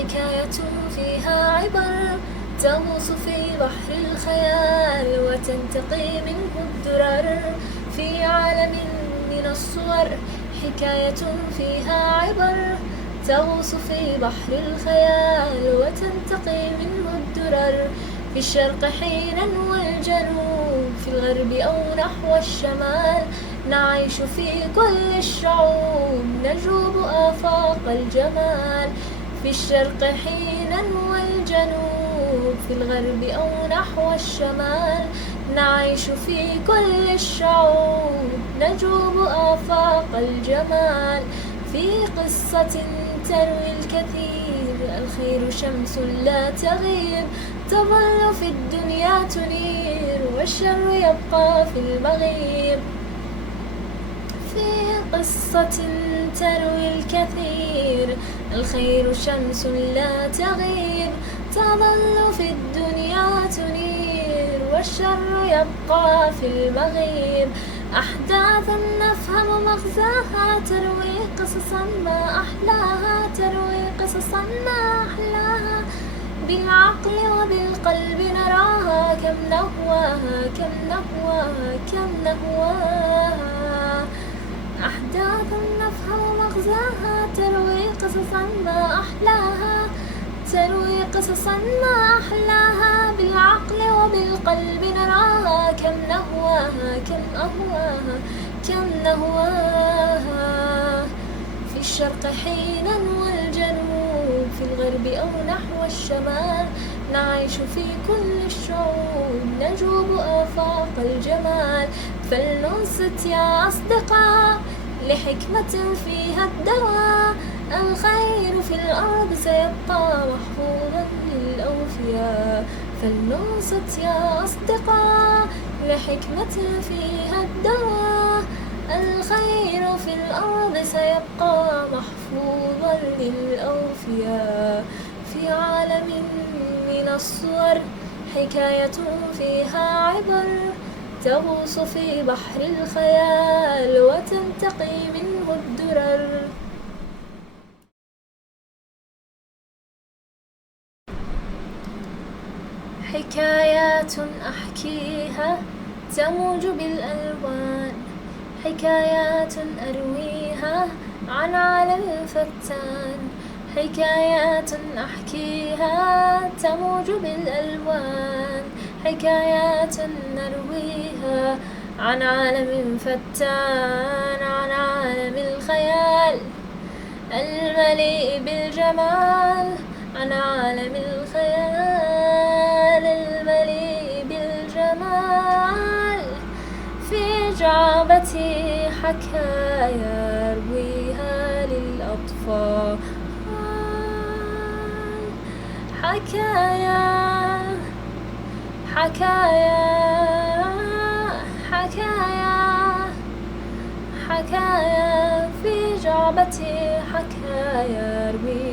حكاية فيها عبر تغوص في بحر الخيال وتنتقي منه الدرر في عالم من الصور. حكاية فيها عبر تغوص في بحر الخيال وتنتقي منه الدرر في الشرق حينا والجنوب، في الغرب أو نحو الشمال. نعيش في كل الشعوب نجوب آفاق الجمال. في الشرق حينا والجنوب، في الغرب أو نحو الشمال. نعيش في كل الشعوب نجوب آفاق الجمال. في قصة تروي الكثير، الخير شمس لا تغيب، تظل في الدنيا تنير والشر يبقى في المغيب. في قصة تروي الكثير، الخير شمس لا تغيب، تظل في الدنيا تنير والشر يبقى في المغيب. أحداثا نفهم مغزاها، تروي قصصا ما أحلاها، تروي قصصا ما أحلاها. بالعقل وبالقلب نراها، كم نهواها كم نهواها كم نهواها. أحداثا نفهم مغزاها، تروي قصصا ما أحلاها، تروي قصصا ما أحلاها. بالعقل وبالقلب نراها، كم نهواها كم أهواها كم نهواها. في الشرق حينا والجنوب، في الغرب أو نحو الشمال. نعيش في كل الشعوب نجوب آفاق الجمال. فلننصت يا أصدقاء لحكمة فيها الدواء، الخير في الأرض سيبقى محفوظا للأوفياء. فلننصت يا أصدقاء لحكمة فيها الدواء، الخير في الأرض سيبقى محفوظا للأوفياء. في عالم من الصور حكاية فيها عبر، تغوص في بحر الخيال وتنتقي منه الدرر. حكايات أحكيها تموج بالألوان، حكايات أرويها عن عالم فتان. حكايات أحكيها تموج بالألوان، حكايات نرويها عن عالم فتان، عن عالم الخيال المليء بالجمال، عن عالم الخيال المليء بالجمال. في جعبتي حكايا أرويها للأطفال، حكايا حكايا حكايا حكايا. في جعبتي حكايا أرويها